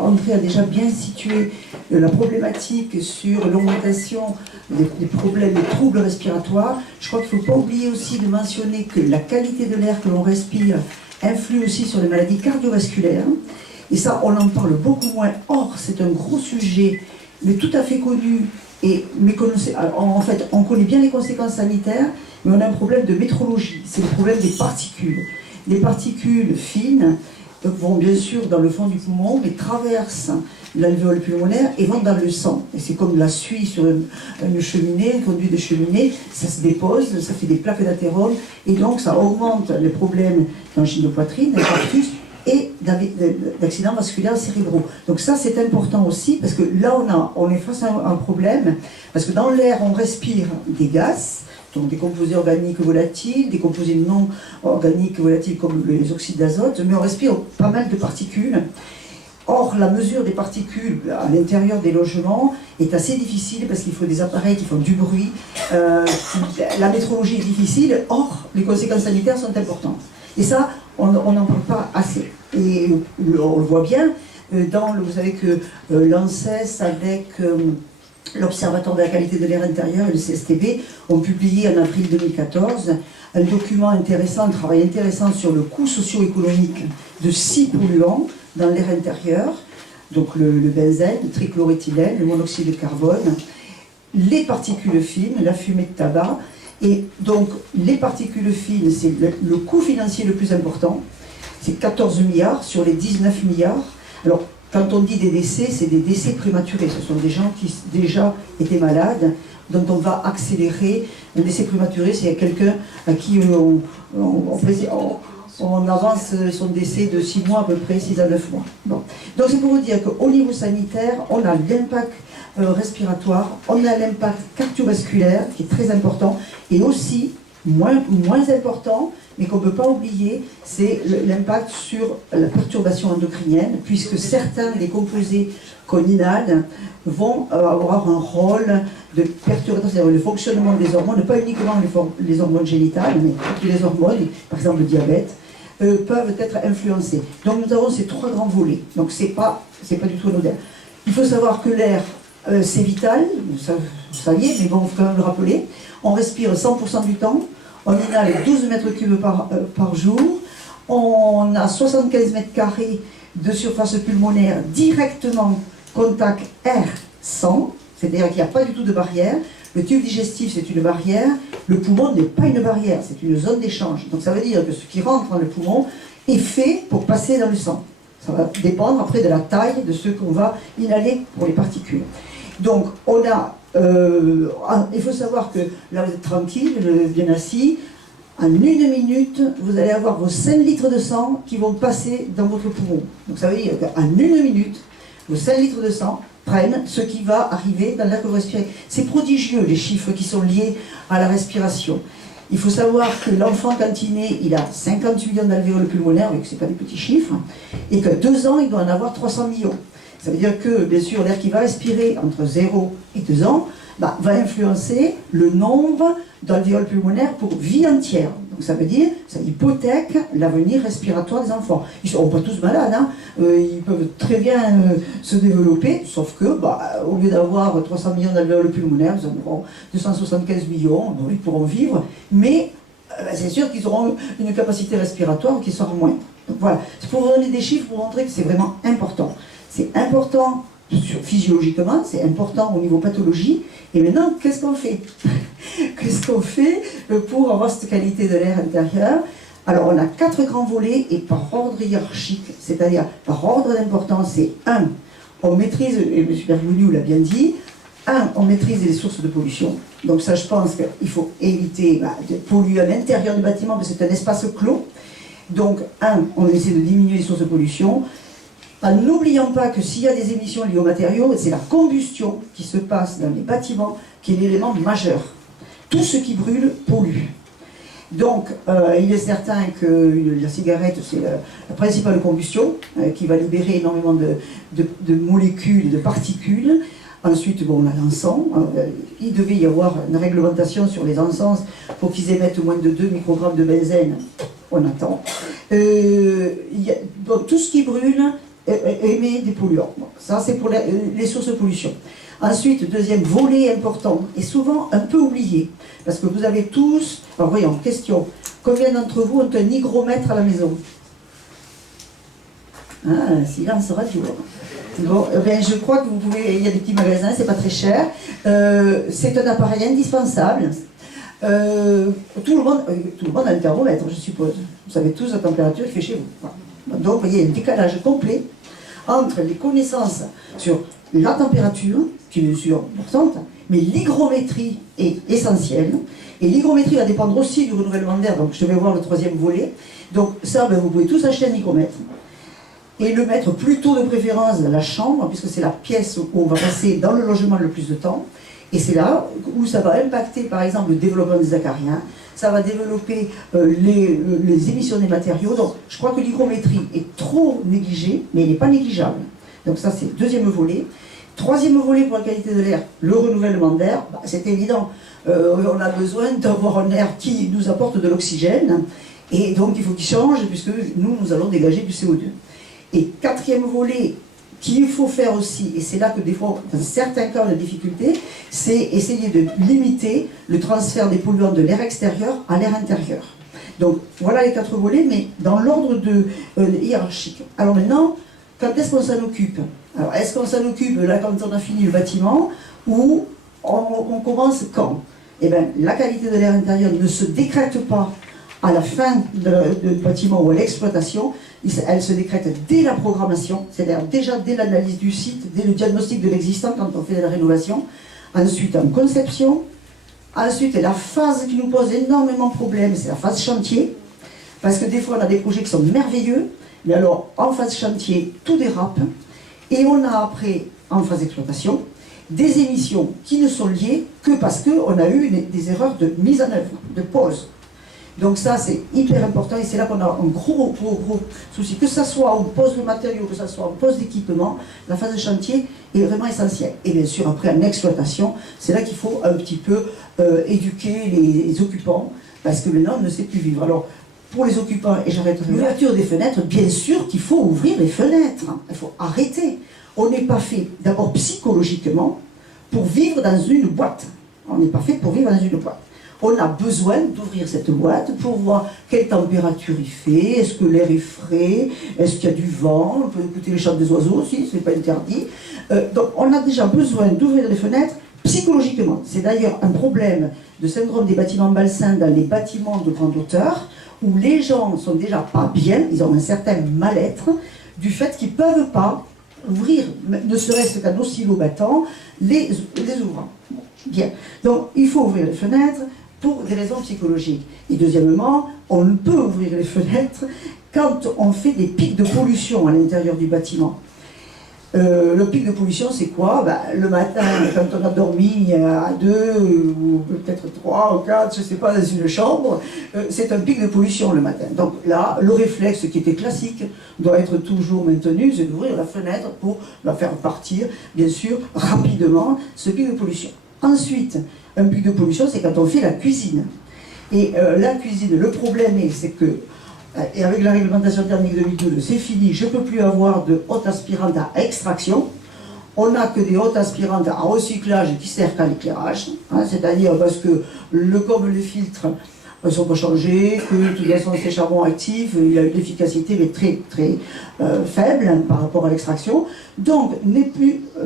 André a déjà bien situé la problématique sur l'augmentation des problèmes, des troubles respiratoires. Je crois qu'il ne faut pas oublier aussi de mentionner que la qualité de l'air que l'on respire influe aussi sur les maladies cardiovasculaires. Et ça, on en parle beaucoup moins. Or, c'est un gros sujet, mais tout à fait connu. En fait, on connaît bien les conséquences sanitaires, mais on a un problème de métrologie. C'est le problème des particules. Les particules fines vont bien sûr dans le fond du poumon, mais traversent l'alvéole pulmonaire et vont dans le sang. Et c'est comme la suie sur une cheminée, un conduit de cheminée, ça se dépose, ça fait des plaques d'athérome, et donc ça augmente les problèmes d'angine de poitrine, d'infarctus et d'accidents vasculaires cérébraux. Donc ça c'est important aussi, parce que là on est face à un problème, parce que dans l'air on respire des gaz, donc des composés organiques volatiles, des composés non organiques volatiles comme les oxydes d'azote, mais on respire pas mal de particules. Or, la mesure des particules à l'intérieur des logements est assez difficile parce qu'il faut des appareils qui font du bruit, la métrologie est difficile, or les conséquences sanitaires sont importantes. Et ça, on n'en parle pas assez. Et on le voit bien, vous savez que l'ANSES avec l'Observatoire de la qualité de l'air intérieur et le CSTB ont publié en avril 2014 un document intéressant, un travail intéressant sur le coût socio-économique de 6 polluants dans l'air intérieur, donc le benzène, le trichloréthylène, le monoxyde de carbone, les particules fines, la fumée de tabac. Et donc les particules fines, c'est le coût financier le plus important, c'est 14 milliards sur les 19 milliards. Alors, quand on dit des décès, c'est des décès prématurés. Ce sont des gens qui déjà étaient malades, dont on va accélérer. Un décès prématuré, c'est quelqu'un à qui on avance son décès de 6 mois à peu près, 6 à 9 mois. Bon. Donc c'est pour vous dire qu'au niveau sanitaire, on a l'impact respiratoire, on a l'impact cardiovasculaire qui est très important, et aussi, moins important, mais qu'on ne peut pas oublier, c'est l'impact sur la perturbation endocrinienne, puisque certains des composés qu'on inhale vont avoir un rôle de perturbation, c'est-à-dire le fonctionnement des hormones, pas uniquement les hormones génitales, mais toutes les hormones, par exemple le diabète, peuvent être influencées. Donc nous avons ces 3 grands volets, donc c'est pas du tout anodin. Il faut savoir que l'air, c'est vital, vous saviez, mais bon, il faut quand même le rappeler. On respire 100% du temps, on inhale 12 mètres cubes par jour, on a 75 mètres carrés de surface pulmonaire directement contact air-sang, c'est-à-dire qu'il n'y a pas du tout de barrière. Le tube digestif, c'est une barrière, le poumon n'est pas une barrière, c'est une zone d'échange. Donc ça veut dire que ce qui rentre dans le poumon est fait pour passer dans le sang. Ça va dépendre après de la taille de ce qu'on va inhaler pour les particules. Donc on a, il faut savoir que là vous êtes tranquille, bien assis, en 1 minute, vous allez avoir vos 5 litres de sang qui vont passer dans votre poumon. Donc ça veut dire qu'en 1 minute, vos 5 litres de sang prennent ce qui va arriver dans l'air que vous respirez. C'est prodigieux les chiffres qui sont liés à la respiration. Il faut savoir que l'enfant quand il naît, il a 50 millions d'alvéoles pulmonaires, mais que ce n'est pas des petits chiffres, et qu'à 2 ans, il doit en avoir 300 millions. Ça veut dire que, bien sûr, l'air qu'il va respirer entre 0 et 2 ans va influencer le nombre d'alvéoles pulmonaires pour vie entière. Donc ça veut dire, ça hypothèque l'avenir respiratoire des enfants. Ils ne seront pas tous malades, hein. Ils peuvent très bien se développer, sauf que, au lieu d'avoir 300 millions d'alvéoles pulmonaires, ils en auront 275 millions, donc ils pourront vivre, mais c'est sûr qu'ils auront une capacité respiratoire qui sera moins. Donc voilà, c'est pour vous donner des chiffres, pour montrer que c'est vraiment important. C'est important physiologiquement, c'est important au niveau pathologie. Et maintenant, qu'est-ce qu'on fait? Qu'est-ce qu'on fait pour avoir cette qualité de l'air intérieur? Alors, on a 4 grands volets et par ordre hiérarchique, c'est-à-dire par ordre d'importance, c'est 1, on maîtrise, et M. Bergoglio l'a bien dit, 1, on maîtrise les sources de pollution. Donc ça, je pense qu'il faut éviter de polluer à l'intérieur du bâtiment, parce que c'est un espace clos. Donc, 1, on essaie de diminuer les sources de pollution, en n'oubliant pas que s'il y a des émissions liées aux matériaux, c'est la combustion qui se passe dans les bâtiments qui est l'élément majeur. Tout ce qui brûle pollue. Donc, il est certain que la cigarette, c'est la principale combustion qui va libérer énormément de molécules, de particules. Ensuite, on a l'encens. Il devait y avoir une réglementation sur les encens pour qu'ils émettent moins de 2 microgrammes de benzène. On attend. Tout ce qui brûle émet des polluants. Donc, ça, c'est pour les sources de pollution. Ensuite, deuxième volet important, et souvent un peu oublié, parce que vous avez tous... Alors voyons, question, combien d'entre vous ont un hygromètre à la maison? Ah, silence radio. Bon, ben, je crois que vous pouvez... Il y a des petits magasins, c'est pas très cher. C'est un appareil indispensable. Tout le monde a un thermomètre, je suppose. Vous savez tous la température qu'il fait chez vous. Voilà. Donc, vous voyez, il y a un décalage complet entre les connaissances sur la température, qui est bien sûr importante, mais l'hygrométrie est essentielle. Et l'hygrométrie va dépendre aussi du renouvellement d'air. Donc, je vais voir le troisième volet. Donc, ça, ben, vous pouvez tous acheter un hygromètre et le mettre plutôt de préférence dans la chambre, puisque c'est la pièce où on va passer dans le logement le plus de temps. Et c'est là où ça va impacter, par exemple, le développement des acariens, ça va développer les émissions des matériaux. Donc, je crois que l'hygrométrie est trop négligée, mais elle n'est pas négligeable. Donc ça, c'est le deuxième volet. Troisième volet pour la qualité de l'air, le renouvellement d'air. Bah, c'est évident, on a besoin d'avoir un air qui nous apporte de l'oxygène, et donc il faut qu'il change, puisque nous allons dégager du CO2. Et quatrième volet, qu'il faut faire aussi, et c'est là que des fois, dans certains cas, on a des difficultés, c'est essayer de limiter le transfert des polluants de l'air extérieur à l'air intérieur. Donc voilà les 4 volets, mais dans l'ordre hiérarchique. Alors maintenant, quand est-ce qu'on s'en occupe? Alors est-ce qu'on s'en occupe là quand on a fini le bâtiment, ou on commence quand? Eh bien, la qualité de l'air intérieur ne se décrète pas à la fin du bâtiment ou à l'exploitation, elle se décrète dès la programmation, c'est-à-dire déjà dès l'analyse du site, dès le diagnostic de l'existant quand on fait de la rénovation, ensuite en conception, ensuite la phase qui nous pose énormément de problèmes, c'est la phase chantier, parce que des fois on a des projets qui sont merveilleux, mais alors en phase chantier, tout dérape, et on a après, en phase d'exploitation, des émissions qui ne sont liées que parce qu'on a eu des erreurs de mise en œuvre, de pause. Donc ça, c'est hyper important, et c'est là qu'on a un gros souci. Que ce soit on pose le matériau, que ce soit on pose l'équipement, la phase de chantier est vraiment essentielle. Et bien sûr, après, en exploitation, c'est là qu'il faut un petit peu éduquer les occupants, parce que maintenant, on ne sait plus vivre. Alors, pour les occupants, et j'arrêterai, l'ouverture des fenêtres, bien sûr qu'il faut ouvrir les fenêtres. Il faut arrêter. On n'est pas fait, d'abord psychologiquement, pour vivre dans une boîte. On n'est pas fait pour vivre dans une boîte. On a besoin d'ouvrir cette boîte pour voir quelle température il fait, est-ce que l'air est frais, est-ce qu'il y a du vent, on peut écouter les chants des oiseaux aussi, ce n'est pas interdit. Donc on a déjà besoin d'ouvrir les fenêtres psychologiquement. C'est d'ailleurs un problème de syndrome des bâtiments balsins dans les bâtiments de grande hauteur, où les gens sont déjà pas bien, ils ont un certain mal-être, du fait qu'ils ne peuvent pas ouvrir, ne serait-ce qu'un oscillo battant, les ouvrants. Bien. Donc il faut ouvrir les fenêtres pour des raisons psychologiques. Et deuxièmement, on ne peut ouvrir les fenêtres quand on fait des pics de pollution à l'intérieur du bâtiment. Le pic de pollution, c'est quoi? Le matin, quand on a dormi à 2 ou peut-être 3 ou 4, je ne sais pas, dans une chambre, c'est un pic de pollution le matin. Donc là, le réflexe qui était classique doit être toujours maintenu, c'est d'ouvrir la fenêtre pour faire partir, bien sûr, rapidement ce pic de pollution. Ensuite, un pic de pollution, c'est quand on fait la cuisine. Et la cuisine, le problème c'est que, et avec la réglementation thermique 2012, c'est fini, je ne peux plus avoir de haute aspirante à extraction. On n'a que des hautes aspirantes à recyclage qui servent qu'à l'éclairage, hein, c'est-à-dire parce que comme les filtres ne sont pas changés, que de toute façon c'est charbon actif, il a une efficacité mais très faible hein, par rapport à l'extraction. Donc nous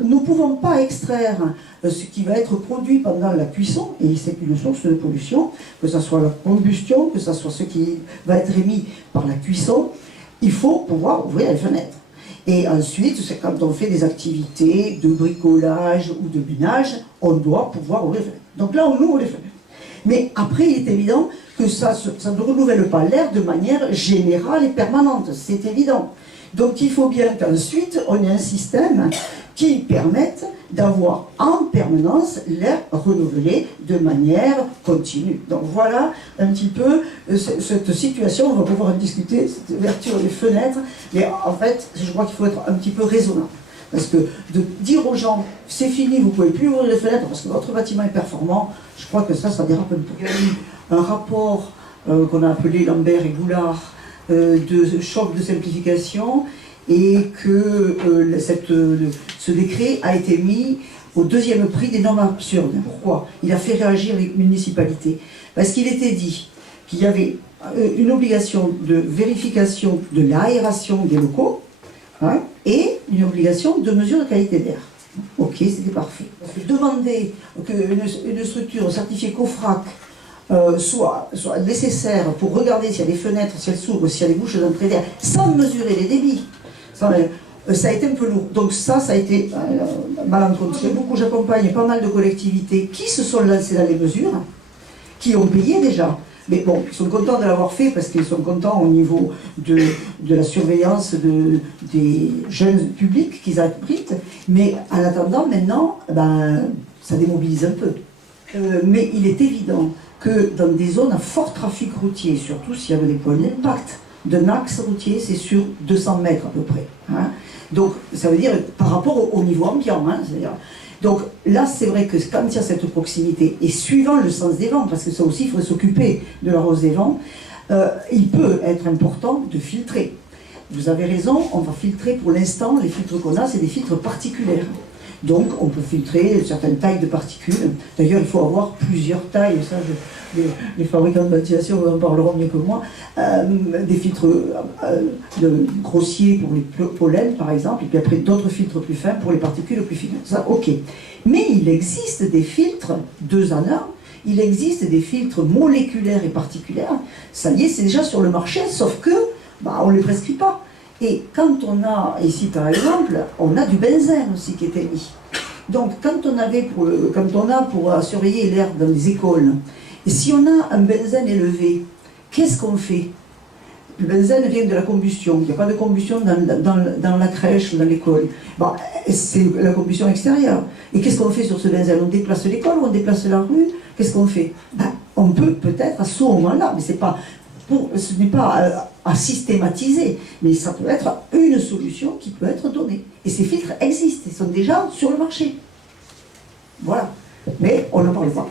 ne pouvons pas extraire ce qui va être produit pendant la cuisson, et c'est une source de pollution, que ce soit la combustion, que ce soit ce qui va être émis par la cuisson. Il faut pouvoir ouvrir les fenêtres. Et ensuite, c'est quand on fait des activités de bricolage ou de binage, on doit pouvoir ouvrir les fenêtres. Donc là, on ouvre les fenêtres. Mais après, il est évident que ça ne renouvelle pas l'air de manière générale et permanente, c'est évident. Donc il faut bien qu'ensuite, on ait un système qui permette d'avoir en permanence l'air renouvelé de manière continue. Donc voilà un petit peu cette situation, on va pouvoir en discuter, cette ouverture des fenêtres, mais en fait, je crois qu'il faut être un petit peu raisonnable. Parce que de dire aux gens, c'est fini, vous ne pouvez plus ouvrir les fenêtres parce que votre bâtiment est performant, je crois que ça dérape un peu. Il y a eu un rapport qu'on a appelé Lambert et Goulard de choc de simplification, et que ce décret a été mis au deuxième prix des normes absurdes. Pourquoi? Il a fait réagir les municipalités. Parce qu'il était dit qu'il y avait une obligation de vérification de l'aération des locaux, hein, et une obligation de mesure de qualité d'air. Ok, c'était parfait. Demander qu'une structure certifiée COFRAC soit nécessaire pour regarder s'il y a des fenêtres, si elles s'ouvrent, s'il y a des bouches d'entrée d'air, sans mesurer les débits, ça a été un peu lourd. Donc ça a été malencontreux. J'accompagne pas mal de collectivités qui se sont lancées dans les mesures, qui ont payé déjà. Mais bon, ils sont contents de l'avoir fait parce qu'ils sont contents au niveau de la surveillance des jeunes publics qu'ils abritent. Mais en attendant, maintenant, ça démobilise un peu. Mais il est évident que dans des zones à fort trafic routier, surtout s'il y avait des points d'impact d'un axe routier, c'est sur 200 mètres à peu près. Hein. Donc ça veut dire par rapport au niveau ambiant. Hein, donc là, c'est vrai que quand il y a cette proximité, et suivant le sens des vents, parce que ça aussi, il faudrait s'occuper de la hausse des vents, il peut être important de filtrer. Vous avez raison, on va filtrer pour l'instant, les filtres qu'on a, c'est des filtres particulaires. Donc on peut filtrer certaines tailles de particules. D'ailleurs, il faut avoir plusieurs tailles, ça, les fabricants de ventilation en parleront mieux que moi. Des filtres grossiers pour les pollens, par exemple, et puis après d'autres filtres plus fins pour les particules plus fines. Ça, ok. Mais il existe des filtres 2 en 1, il existe des filtres moléculaires et particulaires. Ça y est, c'est déjà sur le marché, sauf que on ne les prescrit pas. Et quand on a, ici par exemple, on a du benzène aussi qui est émis. Donc quand on a pour surveiller l'air dans les écoles, et si on a un benzène élevé, qu'est-ce qu'on fait? Le benzène vient de la combustion. Il n'y a pas de combustion dans la crèche ou dans l'école. C'est la combustion extérieure. Et qu'est-ce qu'on fait sur ce benzène? On déplace l'école ou on déplace la rue? Qu'est-ce qu'on fait? On peut peut-être à ce moment-là, mais ce n'est pas à systématiser, mais ça peut être une solution qui peut être donnée. Et ces filtres existent, ils sont déjà sur le marché. Voilà. Mais on n'en parle pas.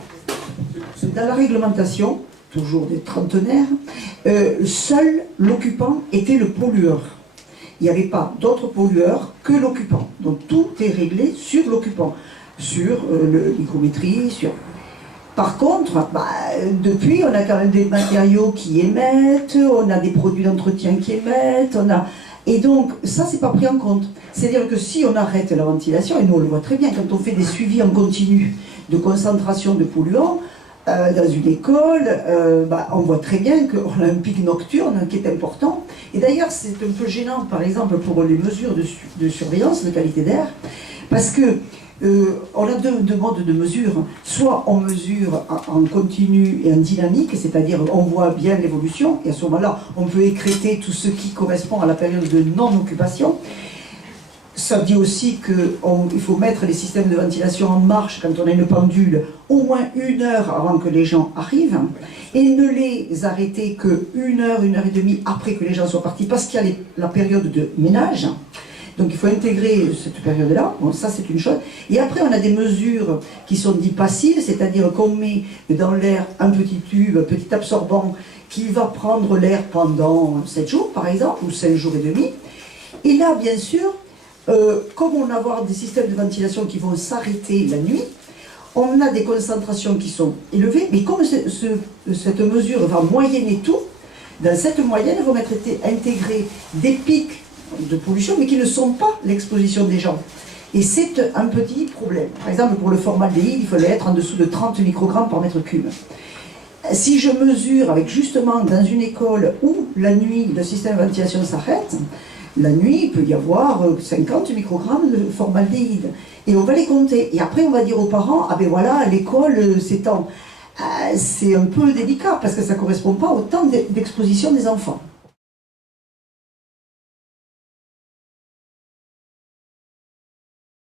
Dans la réglementation, toujours des trentenaires, seul l'occupant était le pollueur. Il n'y avait pas d'autres pollueurs que l'occupant. Donc tout est réglé sur l'occupant, sur l'hygrométrie, sur... Par contre, depuis, on a quand même des matériaux qui émettent, on a des produits d'entretien qui émettent, et donc, ça, c'est pas pris en compte. C'est-à-dire que si on arrête la ventilation, et nous on le voit très bien, quand on fait des suivis en continu de concentration de polluants, dans une école, on voit très bien qu'on a un pic nocturne qui est important. Et d'ailleurs, c'est un peu gênant, par exemple, pour les mesures de surveillance de qualité d'air, parce que on a deux modes de mesure. Soit on mesure en continu et en dynamique, c'est-à-dire on voit bien l'évolution, et à ce moment-là, on peut écréter tout ce qui correspond à la période de non-occupation. Ça dit aussi qu'il faut mettre les systèmes de ventilation en marche quand on a une pendule au moins 1 heure avant que les gens arrivent, et ne les arrêter que 1 heure, 1 heure et demie après que les gens soient partis, parce qu'il y a la période de ménage. Donc il faut intégrer cette période-là, bon, ça c'est une chose. Et après on a des mesures qui sont dites passives, c'est-à-dire qu'on met dans l'air un petit tube, un petit absorbant qui va prendre l'air pendant 7 jours par exemple, ou 5 jours et demi. Et là bien sûr, comme on va avoir des systèmes de ventilation qui vont s'arrêter la nuit, on a des concentrations qui sont élevées, mais comme cette mesure va moyenner tout, dans cette moyenne vont être intégrés des pics de pollution, mais qui ne sont pas l'exposition des gens. Et c'est un petit problème. Par exemple, pour le formaldéhyde, il fallait être en dessous de 30 microgrammes par mètre cube. Si je mesure avec justement dans une école où la nuit, le système de ventilation s'arrête, la nuit, il peut y avoir 50 microgrammes de formaldéhyde. Et on va les compter. Et après, on va dire aux parents, ah ben voilà, l'école s'étend. C'est un peu délicat, parce que ça ne correspond pas au temps d'exposition des enfants.